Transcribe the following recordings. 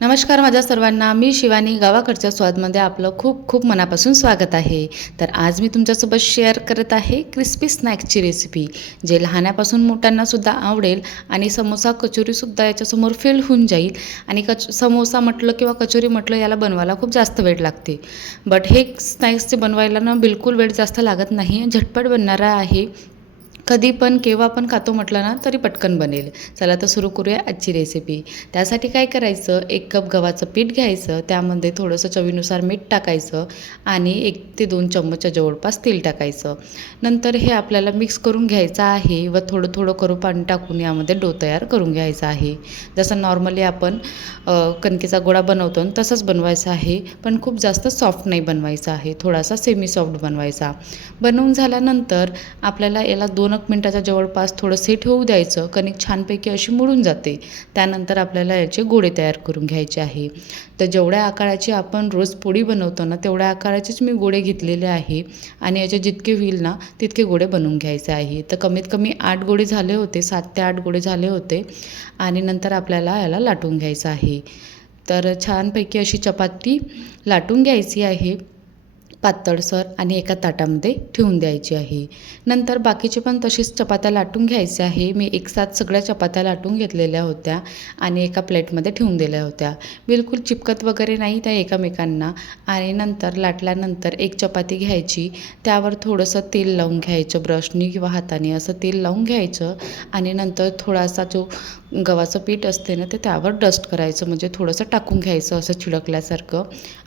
नमस्कार माझ्या सर्वांना. मी शिवानी. गावाकडच्या स्वादमध्ये आपलं खूप खूप मनापासून स्वागत आहे. तर आज मी तुमच्यासोबत शेअर करत आहे क्रिस्पी स्नॅक्सची रेसिपी, जे लहानापासून मोठ्यांनासुद्धा आवडेल आणि समोसा कचोरीसुद्धा याच्यासमोर फेल होऊन जाईल. आणि समोसा म्हटलं किंवा कचोरी म्हटलं याला बनवायला खूप जास्त वेळ लागते. बट हे स्नॅक्सचे बनवायला ना बिलकुल वेळ जास्त लागत नाही. झटपट बनणारा आहे. कधी पण केव्हा पण खातो म्हटलं ना तरी पटकन बनेल. चला तर सुरू करूया आजची रेसिपी. त्यासाठी काय करायचं, 1 कप गव्हाचं पीठ घ्यायचं, त्यामध्ये थोडंसं चवीनुसार मीठ टाकायचं आणि 1 ते 2 चम्मचच्या जवळपास तेल टाकायचं. नंतर हे आपल्याला मिक्स करून घ्यायचं आहे व थोडं थोडं करून पाणी टाकून यामध्ये डो तयार करून घ्यायचा आहे. जसं नॉर्मली आपण कणकेचा गोळा बनवतो तसंच बनवायचा आहे, पण खूप जास्त सॉफ्ट नाही बनवायचा आहे, थोडासा सेमी सॉफ्ट बनवायचा. बनवून झाल्यानंतर आपल्याला याला 2 मिनिटाच्या जवळपास थोडं सेट होऊ द्यायचं. कणिक छानपैकी अशी मुरून जाते. त्यानंतर आपल्याला याचे गोळे तयार करून घ्यायचे आहे. तर जेवढ्या आकाराची आपण रोज पोळी बनवतो ना तेवढ्या आकाराचेच मी गोळे घेतलेले आहे आणि याचे जितके होईल ना तितके गोळे बनवून घ्यायचे आहे. तर कमीत कमी 8 गोळे झाले होते, 7 ते 8 गोळे झाले होते आणि नंतर आपल्याला याला लाटून घ्यायचं आहे. तर छानपैकी अशी चपाती लाटून घ्यायची आहे पातळसर आणि एका ताटामध्ये ठेवून द्यायची आहे. नंतर बाकीचे पण तशीच चपात्या लाटून घ्यायच्या आहे. मी एकसाथ सगळ्या चपात्या लाटून घेतलेल्या होत्या आणि एका प्लेटमध्ये ठेवून दिल्या होत्या. बिलकुल चिपकत वगैरे नाही त्या एकमेकांना. आणि नंतर लाटल्यानंतर एक चपाती घ्यायची, त्यावर थोडंसं तेल लावून घ्यायचं ब्रशनी किंवा हाताने असं तेल लावून घ्यायचं आणि नंतर थोडासा जो गव्हाचं पीठ असते ना ते त्यावर डस्ट करायचं, म्हणजे थोडंसं टाकून घ्यायचं असं चिळकल्यासारखं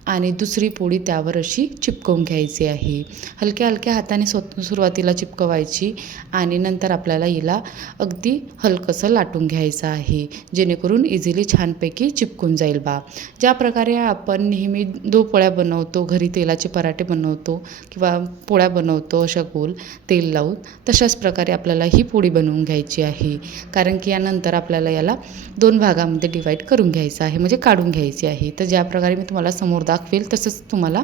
आणि दुसरी पोळी त्यावर अशी चिपकवून घ्यायची आहे. हलक्या हलक्या हाताने सुरुवातीला चिपकवायची आणि नंतर आपल्याला हिला अगदी हलकंसं लाटून घ्यायचं आहे, जेणेकरून इझिली छानपैकी चिपकून जाईल बा. ज्या प्रकारे आपण नेहमी पोळ्या बनवतो, घरी तेलाचे पराठे बनवतो किंवा पोळ्या बनवतो अशा गोल तेल लावून, तशाच प्रकारे आपल्याला ही पोळी बनवून घ्यायची आहे. कारण की यानंतर आपल्याला याला 2 भागामध्ये डिवाईड करून घ्यायचं आहे, म्हणजे काढून घ्यायची आहे. तर ज्या प्रकारे मी तुम्हाला समोर दाखवेल तसंच तुम्हाला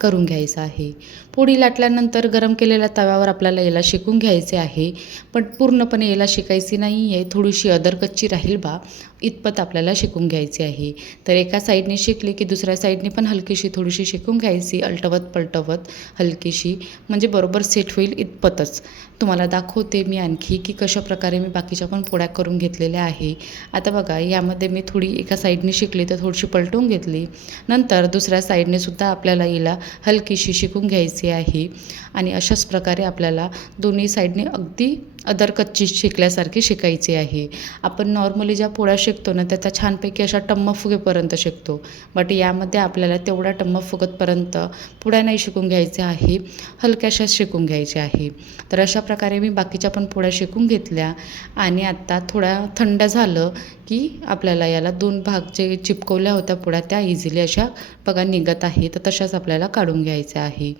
करून घ्यायचं आहे. पोळी लाटल्यानंतर गरम केलेल्या तव्यावर आपल्याला याला शेकून घ्यायचे आहे, पण पूर्णपणे याला शेकायची नाही आहे, थोडीशी अधरकच्ची राहील बा इतपत आपल्याला शेकून घ्यायची आहे. तर एका साईडने शेकली की दुसऱ्या साईडने पण हलकीशी थोडीशी शेकून घ्यायची, अलटवत पलटवत हलकीशी, म्हणजे बरोबर सेट होईल इतपतच. तुम्हाला दाखवते मी आणखी की कशाप्रकारे मी बाकीच्या पण पोळ्या करून घेतलेल्या आहे. आता बघा, यामध्ये मी थोडी एका साईडने शेकली तर थोडीशी पलटवून घेतली. नंतर दुसऱ्या साईडने सुद्धा आपल्याला हिला हलकीशी शेकून घ्यायची आहे आणि अशाच प्रकारे आपल्याला दोन्ही साईडने अगदी अधरकच्ची शेकल्यासारखी शेकायची आहे. आपण नॉर्मली ज्या पोळ्या शेकतो ना त्या छानपैकी अशा टम्म फुगेपर्यंत शेकतो, बट यामध्ये आपल्याला तेवढ्या टम्म फुगतपर्यंत पोळ्या नाही शेकून घ्यायच्या आहे, हलक्याशा शेकून घ्यायच्या आहे. तर अशा प्रकारे मी बाकीच्या पण पोळ्या शेकून घेतल्या आणि आत्ता थोड्या थंड झालं की आपल्याला याला 2 भाग जे चिपकवल्या होत्या पोळ्या त्या इझिली अशा बघा निघत आहे, तर तशाच आपल्याला काढून घ्यायच्या आहे.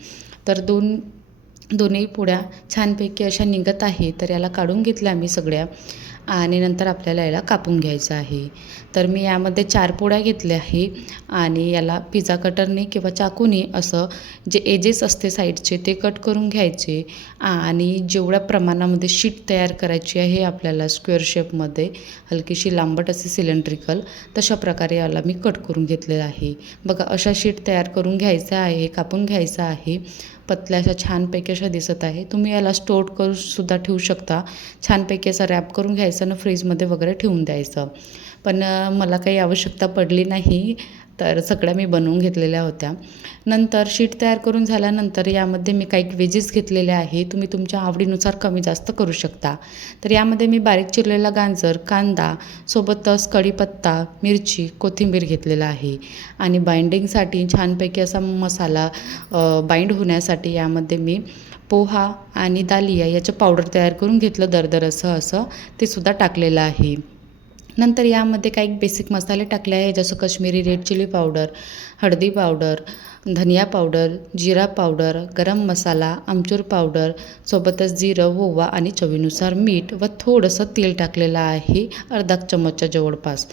तर दोन्ही पोळ्या छानपैकी अशा निघत आहे, तर याला काढून घेतल्या आम्ही सगळ्या आणि नंतर आपल्याला याला कापून घ्यायचं आहे. तर मी यामध्ये 4 पोळ्या घेतल्या आहे आणि याला पिझ्झा कटरने किंवा चाकूने असं जे एजेस असते साईडचे ते कट करून घ्यायचे आणि जेवढ्या प्रमाणामध्ये शीट तयार करायची आहे आपल्याला स्क्वेअर शेपमध्ये, हलकीशी लांबट असे सिलेंड्रिकल, तशा प्रकारे याला मी कट करून घेतलेलं आहे. बघा, अशा शीट तयार करून घ्यायचं आहे, कापून घ्यायचं आहे. पतल्या अशा छानपैकी अशा दिसत आहे. तुम्ही याला स्टोर करून सुद्धा ठेवू शकता. छानपैकी असं रॅप करून घ्यायचं आणि फ्रीजमध्ये वगैरे ठेवून द्यायचं. पण मला काही आवश्यकता पडली नाही, तर सगळ्या मी बनवून घेतलेल्या होत्या. नंतर शीट तयार करून झाल्यानंतर यामध्ये मी काही व्हेजेस घेतलेले आहे. तुम्ही तुमच्या आवडीनुसार कमी जास्त करू शकता. तर यामध्ये मी बारीक चिरलेला गाजर, कांदा, सोबतच कढीपत्ता, मिरची, कोथिंबीर घेतलेला आहे आणि बाइंडिंगसाठी छानपैकी असा मसाला बाइंड होण्यासाठी यामध्ये मी पोहा आणि दालिया याचं पावडर तयार करून घेतलं, दरदर असं ते सुद्धा टाकलेलं आहे. नंतर यामध्ये काही बेसिक मसाले टाकले आहे, जसं काश्मीरी रेड चिली पावडर, हळदी पावडर, धनिया पावडर, जिरा पावडर, गरम मसाला, आमचूर पावडर, सोबतच जिरं, ओवा आणि चवीनुसार मीठ व थोडंसं तेल टाकलेलं आहे, अर्धा चमचच्या जवळपास.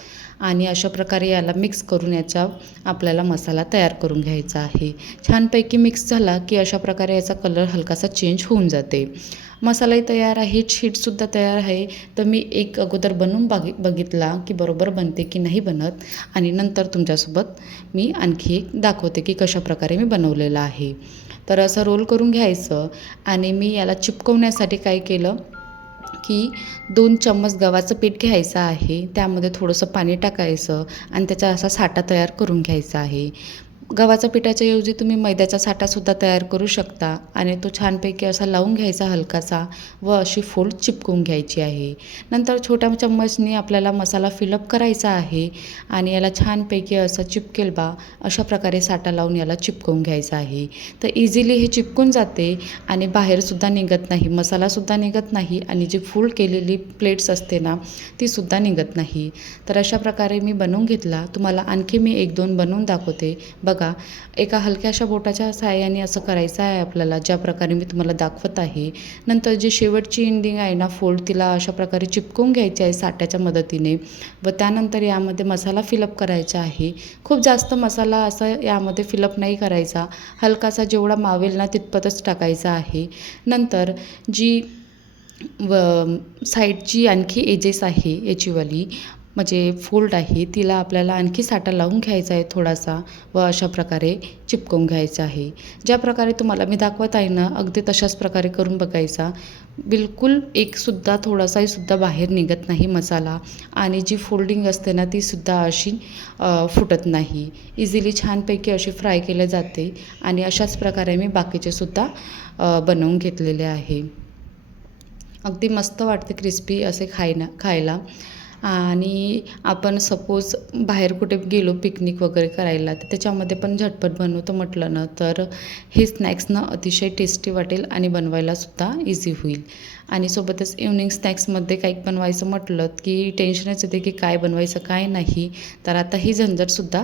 आणि अशा प्रकारे याला मिक्स करून याचा आपल्याला मसाला तयार करून घ्यायचा आहे. छानपैकी मिक्स झाला की अशा प्रकारे याचा कलर हलकासा चेंज होऊन जाते. मसालाही तयार आहे, शीटसुद्धा तयार आहे. तर मी एक अगोदर बनवून बघितला की बरोबर बनते की नाही बनत आणि नंतर तुमच्यासोबत मी आणखी एक दाखवते की कशाप्रकारे मी बनवलेलं आहे. तर असं रोल करून घ्यायचं आणि मी याला चिपकवण्यासाठी काय केलं की 2 चम्मच गव्हाचं पीठ घ्यायचं आहे. त्यामध्ये थोडंसं पाणी टाकायचं आणि त्याचा असा साठा तयार करून घ्यायचा आहे. गव्हाच्या पिठाच्या ऐवजी तुम्ही मैद्याचा साठासुद्धा तयार करू शकता आणि तो छानपैकी असा लावून घ्यायचा हलकासा व अशी फोल्ड चिपकवून घ्यायची आहे. नंतर छोट्या चम्मचने आपल्याला मसाला फिलअप करायचा आहे आणि याला छानपैकी असं चिपकेल बा अशा प्रकारे साठा लावून याला चिपकवून घ्यायचा आहे. तर इझिली हे चिपकून जाते आणि बाहेरसुद्धा निघत नाही, मसालासुद्धा निघत नाही आणि जी फोल्ड केलेली प्लेट्स असते ना तीसुद्धा निघत नाही. तर अशा प्रकारे मी बनवून घेतला. तुम्हाला आणखी मी 1-2 बनवून दाखवते. बघा, एका हलक्याशा बोटाच्या साहाय्याने असं करायचं आहे आपल्याला, ज्या प्रकारे मी तुम्हाला दाखवत आहे. नंतर जी शेवटची एंडिंग आहे ना फोल्ड, तिला अशा प्रकारे चिपकवून घ्यायची आहे साठ्याच्या मदतीने व त्यानंतर यामध्ये मसाला फिलअप करायचा आहे. खूप जास्त मसाला असा यामध्ये फिलअप नाही करायचा, हलकासा जेवढा मावेल ना तितपतच टाकायचा आहे. नंतर जी साईडची आणखी एजेस आहे याचीवाली म्हणजे फोल्ड आहे, तिला आपल्याला आणखी साठा लावून घ्यायचा आहे थोडासा व अशा प्रकारे चिपकवून घ्यायचं आहे. ज्या प्रकारे तुम्हाला मी दाखवत आहे ना अगदी तशाच प्रकारे करून बघायचा. बिलकुल एकसुद्धा थोडासाहीसुद्धा बाहेर निघत नाही मसाला आणि जी फोल्डिंग असते ना तीसुद्धा अशी फुटत नाही. इझिली छानपैकी अशी फ्राय केले जाते आणि अशाच प्रकारे मी बाकीचेसुद्धा बनवून घेतलेले आहे. अगदी मस्त वाटते क्रिस्पी असे खायला. आणि आपण सपोज बाहेर कुठे गेलो पिकनिक वगैरे करायला तर त्याच्यामध्ये पण झटपट बनवतो म्हटलं ना तर हे स्नॅक्सनं अतिशय टेस्टी वाटेल आणि बनवायलासुद्धा इझी होईल. आणि सोबतच इव्हनिंग स्नॅक्समध्ये काही बनवायचं म्हटलं की टेन्शनच येते की काय बनवायचं काय नाही. तर आता ही झंझटसुद्धा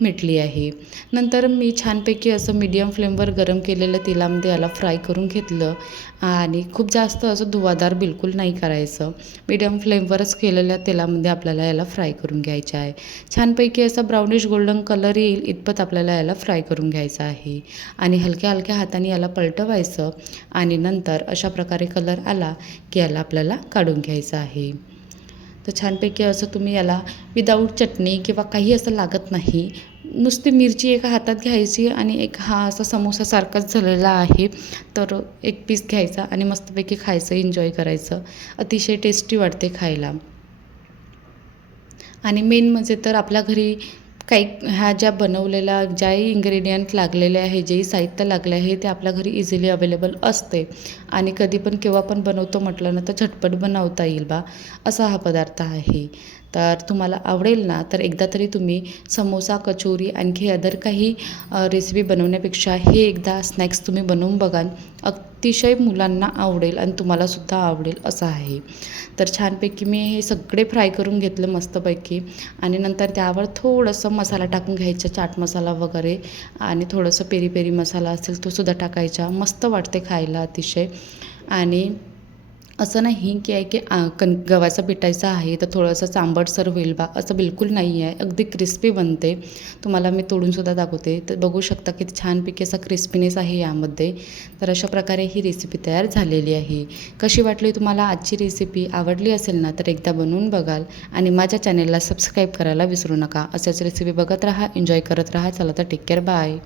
मिटली आहे. नंतर मी छानपैकी असं मीडियम फ्लेमवर गरम केलेलं तेलामध्ये याला फ्राय करून घेतलं आणि खूप जास्त असं धुवाधार बिलकुल नाही करायचं. मीडियम फ्लेमवरच केलेल्या तेलामध्ये आपल्याला याला फ्राय करून घ्यायचं आहे. छानपैकी असा ब्राउनिश गोल्डन कलर येईल इतपत आपल्याला याला फ्राय करून घ्यायचं आहे आणि हलक्या हलक्या हाताने याला पलटवायचं आणि नंतर अशा प्रकारे कलर आला की याला आपल्याला काढून घ्यायचं आहे. तर छानपैकी असं तुम्ही याला विदाऊट चटणी किंवा काही असं लागत नाही. नुसती मिरची एका हातात घ्यायची आणि एक हा असा समोसासारखाच झालेला आहे तर एक पीस घ्यायचा आणि मस्तपैकी खायचं, एन्जॉय करायचं. अतिशय टेस्टी वाटते खायला. आणि मेन म्हणजे तर आपल्या घरी काही ह्या ज्या बनवलेल्या ज्याही इन्ग्रेडियंट लागलेले आहे, जेही साहित्य लागले आहे ते आपल्या घरी इझिली अवेलेबल असते आणि कधी पण केव्हा पण बनवतो म्हटलं ना तर झटपट बनवता येईल बा असा हा पदार्थ आहे. तर तुम्हाला आवडेल ना तर एकदा तरी तुम्ही समोसा, कचोरी आणखी अदर काही रेसिपी बनवण्यापेक्षा हे एकदा स्नॅक्स तुम्ही बनवून बघाल. अतिशय मुलांना आवडेल आणि तुम्हालासुद्धा आवडेल असं आहे. तर छानपैकी मी हे सगळे फ्राय करून घेतलं मस्तपैकी आणि नंतर त्यावर थोडंसं मसाला टाकून घ्यायचा, चाट मसाला वगैरे आणि थोडंसं पेरी पेरी मसाला असेल तो सुद्धा टाकायचा. मस्त वाटते खायला अतिशय. आणि असं नाही की आहे की गव्हाचा पिठाचा आहे तर थोडंसं चांबटसर होईल बा असं बिलकुल नाही आहे. अगदी क्रिस्पी बनते. तुम्हाला मी तोडूनसुद्धा दाखवते तर बघू शकता किती छानपैकी असा क्रिस्पीनेस आहे यामध्ये. तर अशा प्रकारे ही रेसिपी तयार झालेली आहे. कशी वाटली तुम्हाला आजची रेसिपी? आवडली असेल ना तर एकदा बनवून बघाल आणि माझ्या चॅनेलला सबस्क्राईब करायला विसरू नका. अशाच रेसिपी बघत राहा, एन्जॉय करत राहा. चला तर टेक केअर, बाय.